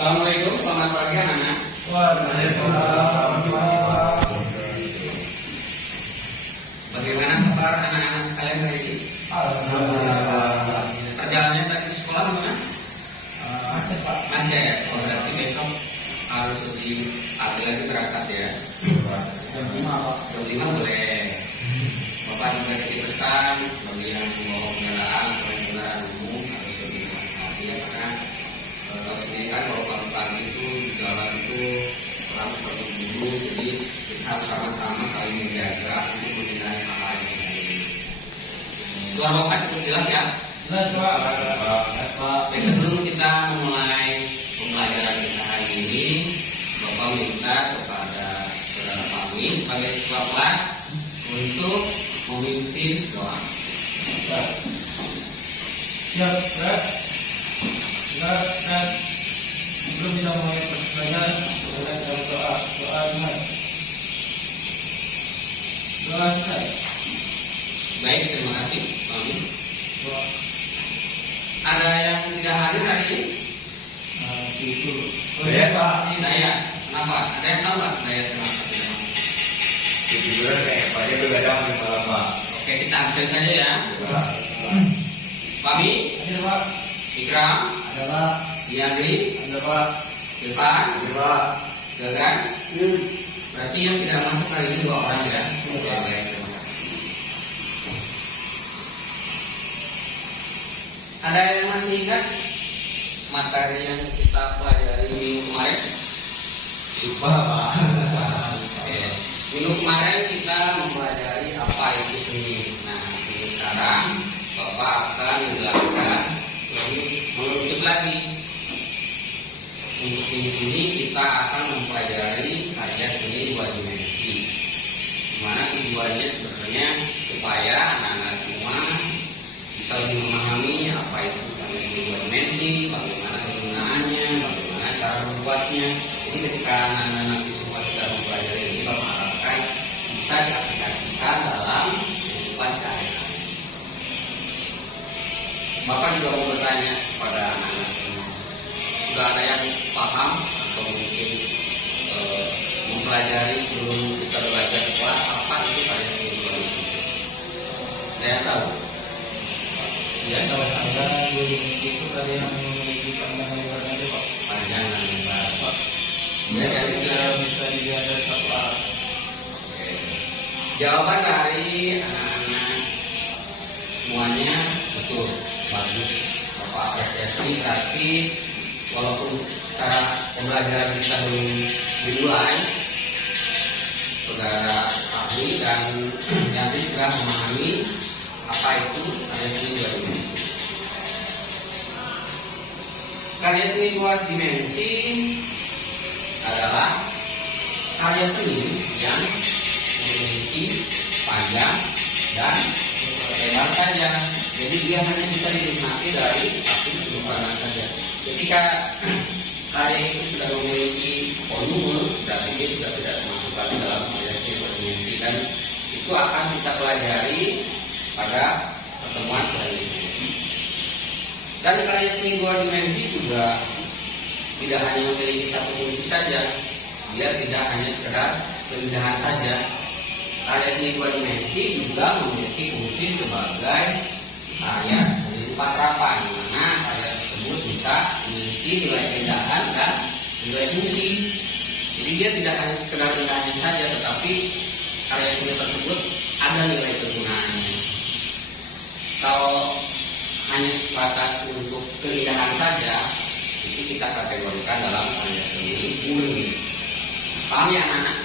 Assalamualaikum, selamat pagi anak-anak. Waalaikumsalam. Bagaimana kabar anak-anak sekalian hari ini? Alhamdulillah. Perjalanannya tadi ke sekolah gimana? Macet Pak. Masih ya? Oh, berarti besok harus lebih agak lagi berangkat ya. Jam 5 Pak. Jam 5 boleh. Bapak juga titip pesan bagi yang membawa kendaraan atau kendaraan umum harus lebih hati-hati ya, karena kalau sendiri kan kalau pagi-pagi itu di jalan itu orang seperti dulu, jadi kita harus sama-sama saling menjaga untuk menghindari hal-hal yang ini. Tuhan Bapak cukup jelas ya. Jelas Pak. Baik, sebelum kita memulai pembelajaran kita hari ini, Bapak minta kepada saudara kami sebagai ketua kelas untuk memimpin doa. Siap, Pak. Dan sebelum kita mulai pelajaran, kita akan doa dimulai. Doa dimulai. Baik, terima kasih, Mami. Doa. Ada yang tidak hadir hari ini? Itu. Saya Pak. Daya, kenapa? Ada yang tahu nggak Daya kenapa tidak mau? Kebetulan kayak Pak dia begadang di malam Pak. Oke, kita ambil saja ya. Pak. Mami, Ada Pak. Ikram, Ada Pak. Yandri, Ada Pak. Irfan, Pak. Gagan. Berarti yang tidak masuk hari ini 2 orang ya. Oke, baik, terima kasih. Ada yang masih ingat materi yang kita pelajari minggu kemarin? Lupa Pak. Oke. Minggu kemarin kita mempelajari apa itu seni. Nah, ini sekarang Bapak akan menjelaskan lebih mengerucut lagi. Untuk minggu ini kita akan mempelajari karya seni 2 dimensi. Dimana tujuannya sebenarnya supaya anak-anak semua bisa lebih memahami apa itu karya seni 2 dimensi, bagaimana penggunaannya, bagaimana cara membuatnya. Jadi ketika anak-anak semua sudah mempelajari ini, Bapak harapkan bisa diaplikasikan dalam kehidupan sehari-hari. Bapak juga mau bertanya kepada anak-anak semua, sudah ada yang paham atau mungkin mempelajari sebelum kita belajar sekolah apa itu karya seni 2 dimensi? Saya tahu. Ya, Kalau ada guru itu ada yang memiliki pandangan lebar nanti Pak. panjang dan lebar. Pak. Ya, Ya, jadi kita bisa dilihat dari satu arah. oke. Jawaban dari anak-anak semuanya betul, bagus. Bapak apresiasi, berarti walaupun secara pembelajaran kita belum dimulai, saudara ahli dan nanti sudah memahami apa itu karya seni 2 dimensi. Karya seni 2 dimensi adalah karya seni yang memiliki panjang dan lebar saja. Jadi dia hanya bisa dinikmati dari satu sudut pandang saja. Ketika karya itu sudah memiliki volume, berarti dia sudah tidak masuk lagi dalam karya seni 2 dimensi, dan itu akan kita pelajari pada pertemuan selanjutnya. Dan karya seni 2 dimensi juga tidak hanya memiliki satu fungsi saja. Dia tidak hanya sekedar keindahan saja. Karya seni 2 dimensi juga memiliki fungsi sebagai karya seni patrapan, di mana karya tersebut bisa memiliki nilai keindahan dan nilai fungsi. Jadi dia tidak hanya sekedar indahnya saja, tetapi karya seni tersebut ada nilai kegunaannya. Kalau hanya sebatas untuk keindahan saja, itu kita kategorikan dalam karya seni murni. Paham ya anak-anak?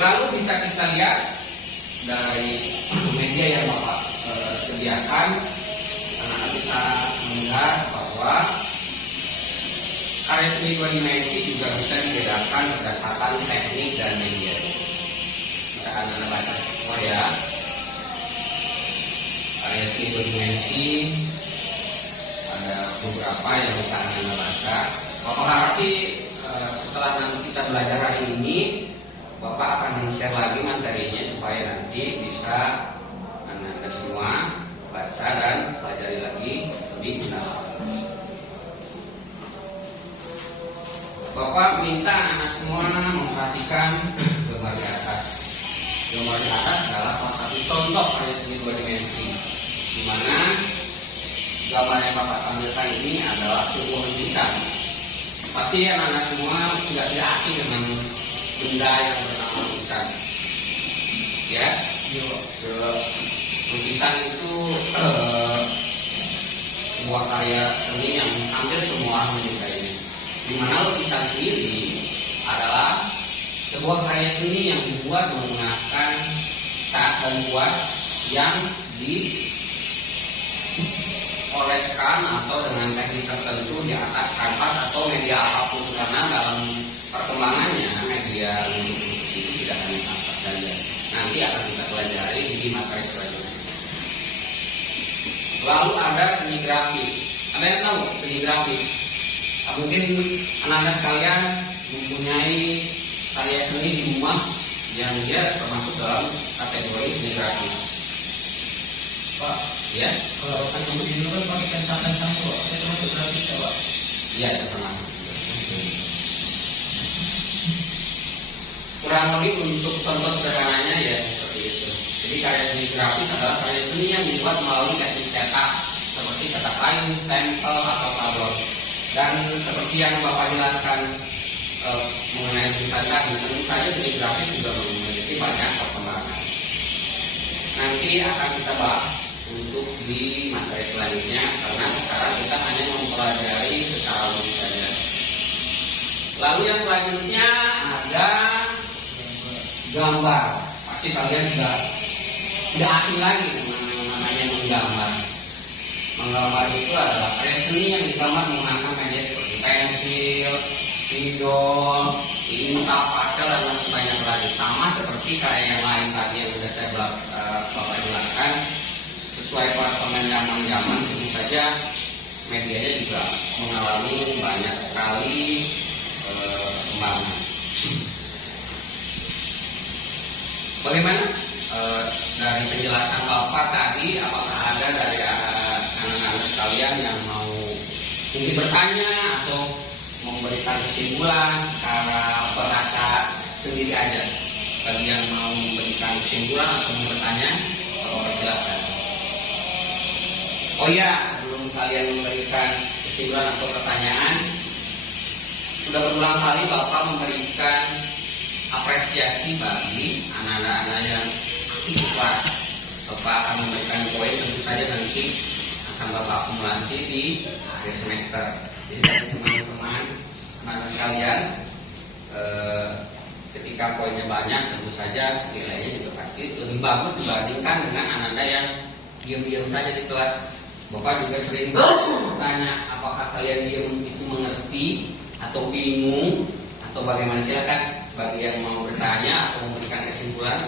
Lalu bisa kita lihat dari media yang Bapak sediakan, anak-anak bisa melihat bahwa karya seni 2 dimensi juga bisa dibedakan berdasarkan teknik dan media. Kita akan baca semua ya. Karya seni 2 dimensi ada beberapa yang bisa anda baca. Bapak harap sih setelah nanti kita belajar hari ini, Bapak akan share lagi materinya supaya nanti bisa anda semua baca dan belajar Bapak minta anak semua memperhatikan gambar di atas. Gambar di atas adalah salah satu contoh karya seni dua dimensi, di mana gambar yang Bapak tampilkan ini adalah sebuah lukisan. Pasti anak-anak semua sudah tidak asing dengan benda yang bernama lukisan. Ya, lukisan itu sebuah karya seni yang hampir semua orang menyukainya. Di mana lukisan sendiri adalah sebuah karya seni yang dibuat menggunakan cat dan kuas yang dioleskan atau dengan teknik tertentu di atas kanvas atau media apapun, karena dalam perkembangannya media itu tidak hanya kanvas saja. Nanti akan kita pelajari di materi selanjutnya. Lalu ada seni grafis. Ada yang tahu seni grafis? Mungkin anak-anak sekalian mempunyai karya seni di rumah yang dia termasuk dalam kategori seni grafis. Pak, Ya, kalau kamu di dulu kan pakai kentang-kentang kok, saya termasuk grafis ya Pak. ya itu termasuk. Kurang lebih untuk contoh sederhananya ya seperti itu. Jadi karya seni grafis adalah karya seni yang dibuat melalui teknik cetak seperti cetak kain, stempel atau sablon. Dan seperti yang Bapak jelaskan mengenai lukisan tadi, tentu saja seni grafis juga memiliki banyak perkembangan. Nanti akan kita bahas untuk di materi selanjutnya, karena sekarang kita hanya mempelajari secara umum saja. Lalu yang selanjutnya ada gambar. Pasti kalian sudah tidak asing lagi dengan namanya menggambar. Menggambar itu adalah karya seni yang digambar menggunakan media seperti pensil, spidol, tinta, pastel, dan masih banyak lagi. Sama seperti karya yang lain tadi yang sudah saya Bapak jelaskan, sesuai perkembangan zaman-zaman, tentu saja medianya juga mengalami banyak sekali perkembangan. Bagaimana dari penjelasan Bapak tadi, apakah ada dari anak-anak sekalian yang mau mungkin bertanya atau memberikan kesimpulan secara berasa sendiri aja? Bagi yang mau memberikan kesimpulan atau bertanya, Bapak silakan. Oh ya, sebelum kalian memberikan kesimpulan atau pertanyaan, sudah berulang kali Bapak memberikan apresiasi bagi anak-anak yang ikhlas. Bapak akan memberikan poin, tentu saja nanti akan Bapak akumulasi di akhir semester. Jadi bagi teman-teman anak sekalian, ketika poinnya banyak, tentu saja nilainya juga pasti lebih bagus dibandingkan dengan anak-anak yang diam-diam saja di kelas. Bapak juga sering bertanya, apakah kalian diam itu mengerti atau bingung atau bagaimana? Silakan bagi yang mau bertanya atau memberikan kesimpulan.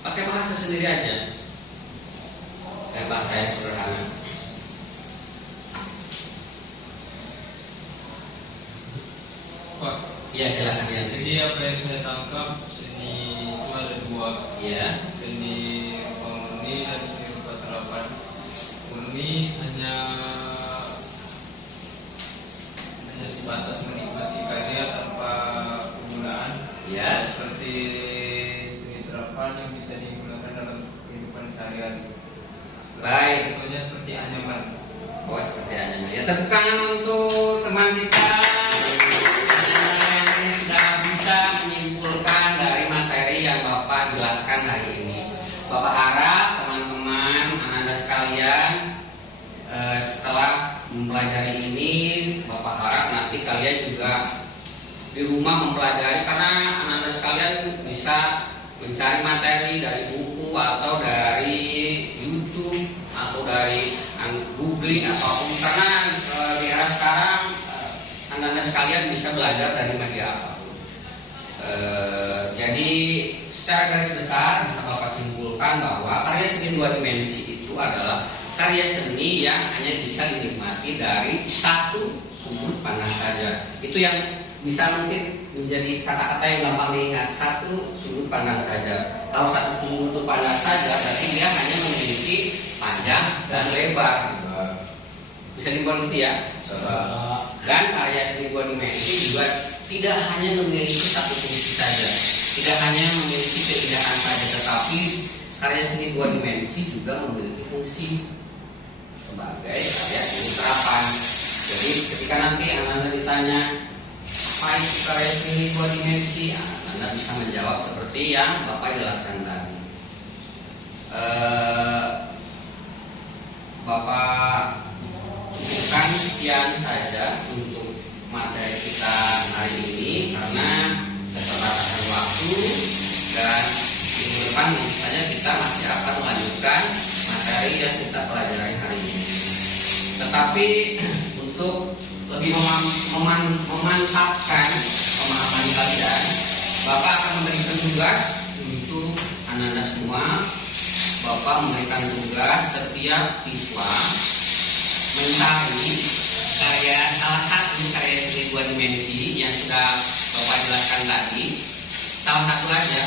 Pakai bahasa sendiri aja, kayak bahasa yang sederhana. Pak, Ya silakan ya. jadi apa yang saya tangkap, seni itu ada dua, Ya. seni murni dan seni rupa terapan. Murni hanya sebatas menikmati karya tanpa penggunaan, Ya. seperti seni terapan yang bisa digunakan dalam kehidupan sehari-hari. Baik. Contohnya seperti anyaman. Oh seperti anyaman. Ya, tepuk tangan untuk teman kita yang sudah bisa menyimpulkan dari materi yang Bapak jelaskan hari ini. Bapak harap teman-teman anak-anak sekalian setelah mempelajari ini, Bapak harap nanti kalian juga di rumah mempelajari, karena anak-anak sekalian bisa mencari materi dari buku atau dari YouTube atau dari googling apapun, karena di era sekarang anak-anak sekalian bisa belajar dari media apapun. Jadi secara garis besar bisa Bapak simpulkan bahwa karya seni dua dimensi itu adalah karya seni yang hanya bisa dinikmati dari satu sudut pandang saja. Itu yang bisa mungkin menjadi kata-kata yang gampang diingat, satu sudut pandang saja. Kalau satu sudut pandang saja, berarti dia hanya memiliki panjang dan lebar. Bisa dibuat gitu ya. Dan karya seni dua dimensi juga tidak hanya memiliki satu fungsi saja, tidak hanya memiliki keindahan saja, tetapi karya seni dua dimensi juga memiliki fungsi sebagai karya seni terapan. Jadi ketika nanti Anda ditanya apa itu karya seni dua dimensi, Anda bisa menjawab seperti yang Bapak jelaskan tadi. Bapak cukupkan sekian saja untuk materi kita hari ini karena keterbatasan waktu, dan minggu depan tentu saja kita masih akan melanjutkan materi yang kita pelajari hari ini. Tetapi untuk lebih memantapkan pemahaman kalian, Bapak akan memberikan tugas untuk anak-anak semua. Bapak memberikan tugas setiap siswa mencari salah satu karya seni dua dimensi yang sudah Bapak jelaskan tadi. Salah satu aja,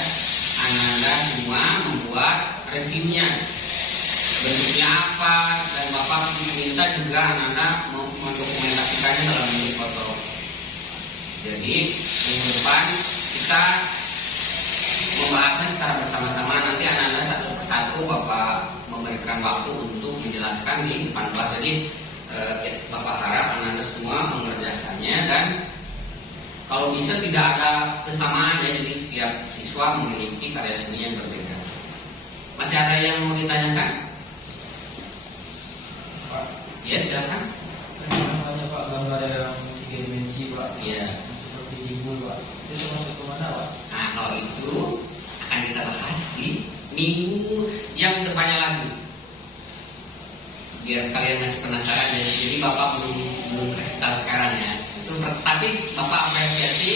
anak-anak semua membuat reviewnya, bentuknya apa, dan Bapak minta juga anak-anak mendokumentasikannya dalam bentuk foto. Jadi minggu depan kita membahasnya secara bersama-sama. Nanti anak-anak satu persatu Bapak memberikan waktu untuk menjelaskan di depan kelas. Jadi Bapak harap anak-anak semua mengerjakannya, dan kalau bisa tidak ada kesamaan ya, jadi setiap siswa memiliki karya seni yang berbeda. Masih ada yang mau ditanyakan? Pak, Ya, silakan. namanya Pak gambar yang 3 dimensi Pak. Iya. Seperti timbul Pak. Itu masuk ke mana Pak? Nah, kalau itu akan kita bahas di minggu yang depannya lagi. Biar kalian masih penasaran ya. Jadi Bapak belum kasih tahu sekarang ya. Itu tapi Bapak apresiasi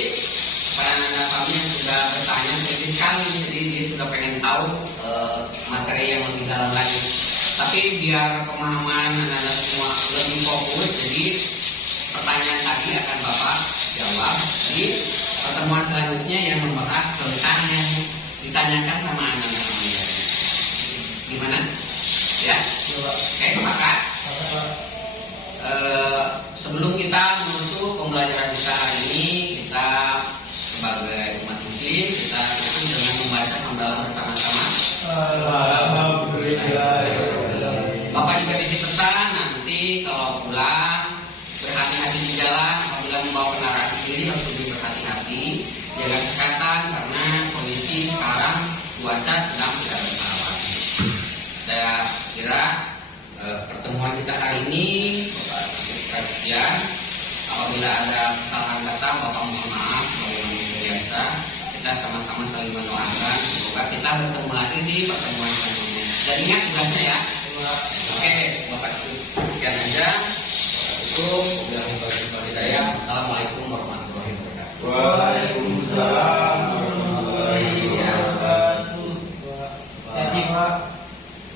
para anak-anak kami yang sudah bertanya kritis sekali. Jadi dia sudah pengen tahu materi yang lebih dalam lagi. Tapi biar pemahaman anak-anak semua lebih fokus, jadi pertanyaan tadi akan Bapak jawab di pertemuan selanjutnya yang membahas tentang yang ditanyakan sama anak-anak kami. Gimana? Ya? Oke, maka sebelum kita menutup pembelajaran kita hari ini, kita sebagai umat muslim, kita tutup dengan membaca hamdalah bersama-sama. Alhamdulillah. Bapak juga titip pesan, nanti kalau pulang berhati-hati di jalan. Apabila membawa kendaraan sendiri harus lebih berhati-hati, jaga kesehatan karena kondisi sekarang cuaca sedang tidak bersahabat. Saya kira pertemuan kita hari ini Bapak cukupkan sekian. Apabila ada kesalahan kata, Bapak mohon maaf. Sebagai biasa, kita sama-sama saling mendoakan semoga kita bertemu lagi di pertemuan selanjutnya. Dan ingat tugasnya ya. Oke, Bapak sekian aja. Bapak tutup. Udah